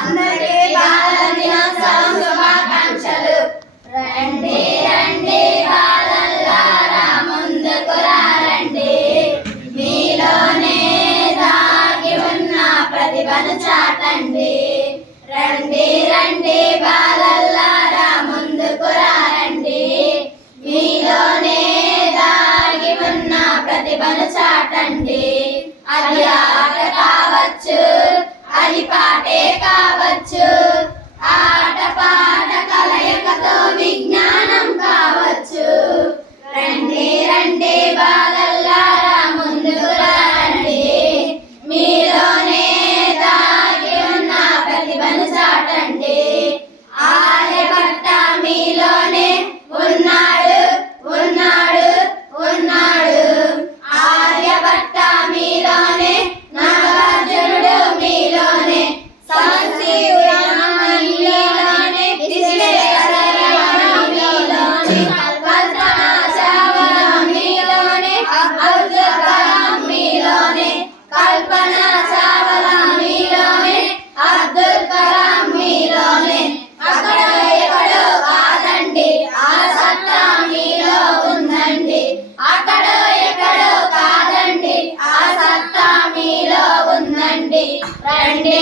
అందరికీ బాలల దినోత్సవం శుభాకాంక్షలు. రండి రండి బాలల్లారా ముందుకు రండి, మీలోనే దాగి ఉన్న ప్రతిభను చాటండి. రండి రండి బాలల్లారా ముందుకు రండి, మీలోనే దాగి ఉన్న ప్రతిభను చాటండి. అది ఆట కావచ్చు, అది పాటే కావచ్చు, ఆట పాట కలయికతో విజ్ఞానం కావచ్చు. రండి రండి బాలల్లారా ముందుకు రండి, మీలోనే దాగి ఉన్న ప్రతిభను చాటండి. ఆర్యభట్ట మీలోనే ఉన్నాడు ఉన్నాడు ఉన్నాడు, ఆర్యభట్ట మీలోనే, నాగార్జునుడు మీలోనే, సమశివుడు మీలోనే, విశ్వేశ్వరయ్య మీలోనే, కల్పనా చావ్లా మీలోనే, అబ్దుల్ కలాం మీలోనే, కల్పనా చావ్లా మీలోనే, అబ్దుల్ కలాం మీలోనే. అక్కడ ఎక్కడో కాదండి, ఆ సత్తా మీలో ఉందండి. అక్కడ ఎక్కడో కాదండి, ఆ సత్తా మీలో ఉందండి. రండి